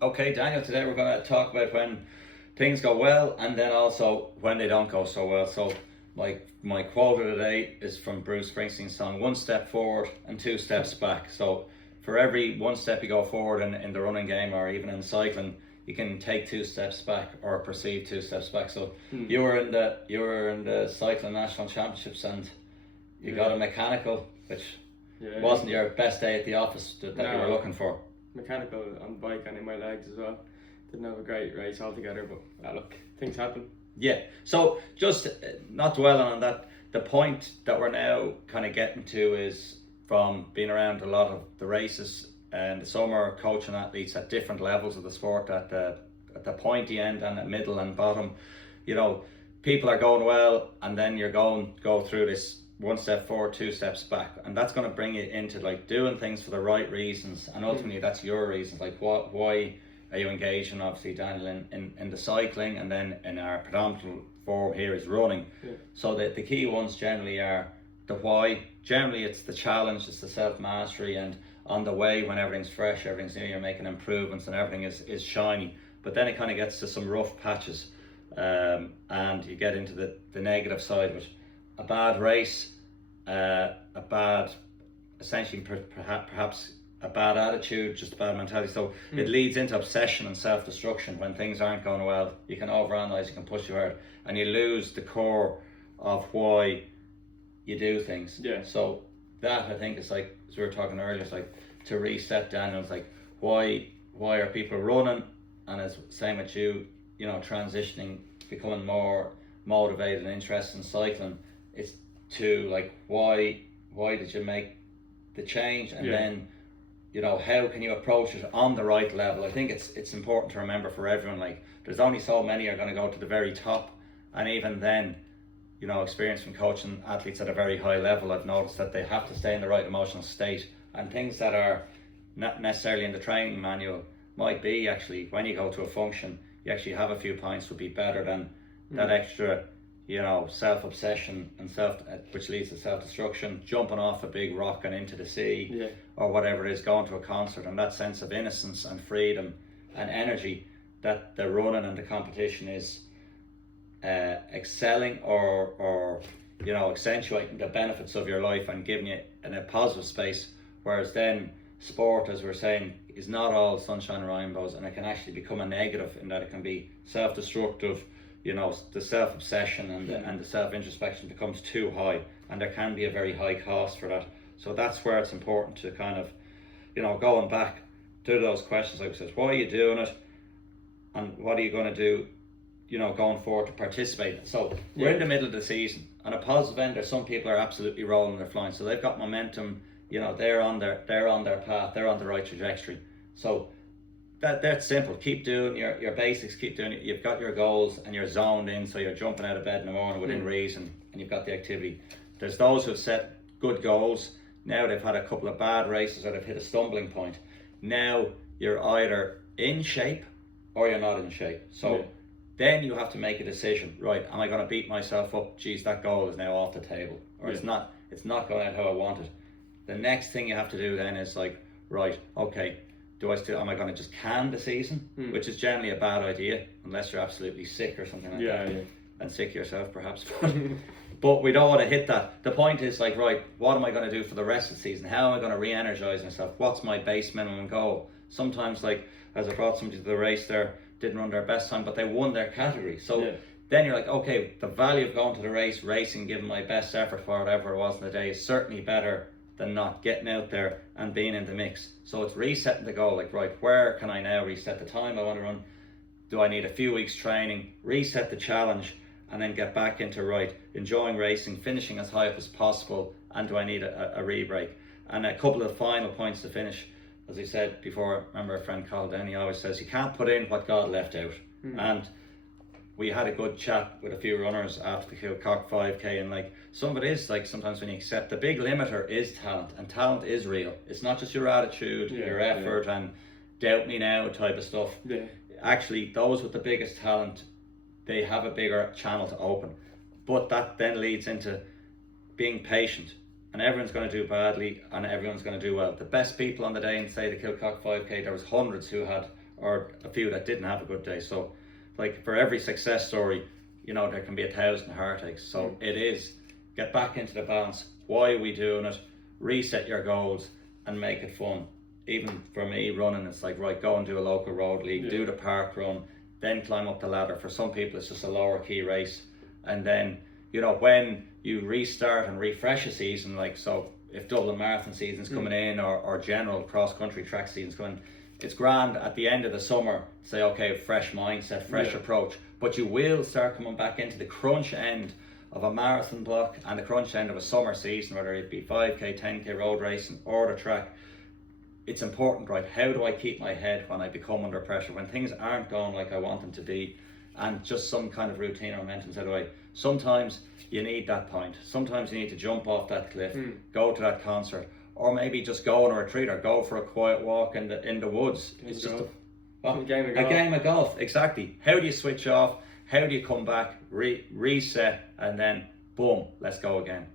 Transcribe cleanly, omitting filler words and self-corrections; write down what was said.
Okay, Daniel, today we're going to talk about when things go well and then also when they don't go so well. So, my quote of the day is from Bruce Springsteen's song, "One step forward and two steps back." So, for every one step you go forward in the running game or even in cycling, you can take two steps back or perceive two steps back. So, you were in the cycling national championships and you got a mechanical, which wasn't your best day at the office that you were looking for. Mechanical on the bike and in my legs as well. Didn't have a great race altogether, but look, things happen. Yeah. So just not dwelling on that, the point that we're now kind of getting to is from being around a lot of the races and the summer, coaching athletes at different levels of the sport, at the pointy end and the middle and bottom. People are going well, and then you're go through this one step forward, two steps back, and that's going to bring you into like doing things for the right reasons, and ultimately that's your reasons. Like why are you engaging, obviously, Daniel, in the cycling, and then in our predominant form here is running. So the key ones generally are the why. Generally it's the challenge, it's the self-mastery, and on the way when everything's fresh, everything's new, you're making improvements and everything is shiny. But then it kind of gets to some rough patches, and you get into the negative side of it. A bad race, essentially perhaps a bad attitude, just a bad mentality. So it leads into obsession and self-destruction. When things aren't going well, you can overanalyze, you can push too hard, and you lose the core of why you do things. So that, I think, is like, as we were talking earlier, it's like to reset Daniel. It's like why are people running, and it's same with you, transitioning, becoming more motivated and interested in cycling. It's to like why did you make the change, and then how can you approach it on the right level. I think it's important to remember for everyone, like there's only so many are going to go to the very top, and even then, experience from coaching athletes at a very high level, I've noticed that they have to stay in the right emotional state, and things that are not necessarily in the training manual might be actually when you go to a function, you actually have a few pints would be better than that extra self-obsession and which leads to self-destruction, jumping off a big rock and into the sea, or whatever it is, going to a concert, and that sense of innocence and freedom and energy that the running and the competition is excelling or accentuating the benefits of your life and giving you in a positive space. Whereas then sport, as we're saying, is not all sunshine and rainbows, and it can actually become a negative in that it can be self-destructive. The self-obsession and the self-introspection becomes too high, and there can be a very high cost for that. So that's where it's important to kind of, going back to those questions, like I said, why are you doing it, and what are you going to do, going forward to participate. So we're in the middle of the season. On a positive end, there's some people are absolutely rolling, they're flying, so they've got momentum. They're on their path, they're on the right trajectory. So that's simple. Keep doing your basics, keep doing it. You've got your goals and you're zoned in, so you're jumping out of bed in the morning within reason, and you've got the activity. There's those who have set good goals. Now they've had a couple of bad races or they've hit a stumbling point. Now you're either in shape or you're not in shape. So then you have to make a decision. Right, am I going to beat myself up? Geez, that goal is now off the table, or it's not going out how I want it. The next thing you have to do then is like, right, okay, am I going to just can the season, which is generally a bad idea unless you're absolutely sick or something like that, and sick yourself perhaps. But we don't want to hit that. The point is like, right, what am I going to do for the rest of the season? How am I going to re-energize myself? What's my base minimum goal? Sometimes, like, as I brought somebody to the race there, didn't run their best time, but they won their category. So then you're like, okay, the value of going to the race, racing, giving my best effort for whatever it was in the day is certainly better than not getting out there and being in the mix. So it's resetting the goal, like, right, where can I now reset the time I want to run? Do I need a few weeks training? Reset the challenge, and then get back into, right, enjoying racing, finishing as high up as possible, and do I need a re-break? And a couple of final points to finish. As I said before, remember a friend called Denny always says, you can't put in what God left out. And we had a good chat with a few runners after the Kilcock 5k, and like, some of it is like, sometimes when you accept the big limiter is talent, and talent is real. It's not just your attitude, your effort, and doubt me now type of stuff. Actually, those with the biggest talent, they have a bigger channel to open. But that then leads into being patient, and everyone's going to do badly and everyone's going to do well. The best people on the day in, say, the Kilcock 5k, there was hundreds who had or a few that didn't have a good day. So like for every success story, you know, there can be 1,000 heartaches. So it is, get back into the balance. Why are we doing it? Reset your goals and make it fun. Even for me, running, it's like, right, go and do a local road league, do the park run, then climb up the ladder. For some people, it's just a lower key race. And then, you know, when you restart and refresh a season, like, so if Dublin Marathon season's coming in, or general cross-country track season's coming, it's grand at the end of the summer, say, okay, fresh mindset, fresh approach. But you will start coming back into the crunch end of a marathon block and the crunch end of a summer season, whether it be 5k, 10k road racing or the track. It's important, right? How do I keep my head when I become under pressure, when things aren't going like I want them to be, and just some kind of routine or momentum set away? Sometimes you need that point. Sometimes you need to jump off that cliff, go to that concert, or maybe just go on a retreat or go for a quiet walk in the woods. It's just a game of golf. Exactly. How do you switch off? How do you come back, reset, and then boom, let's go again.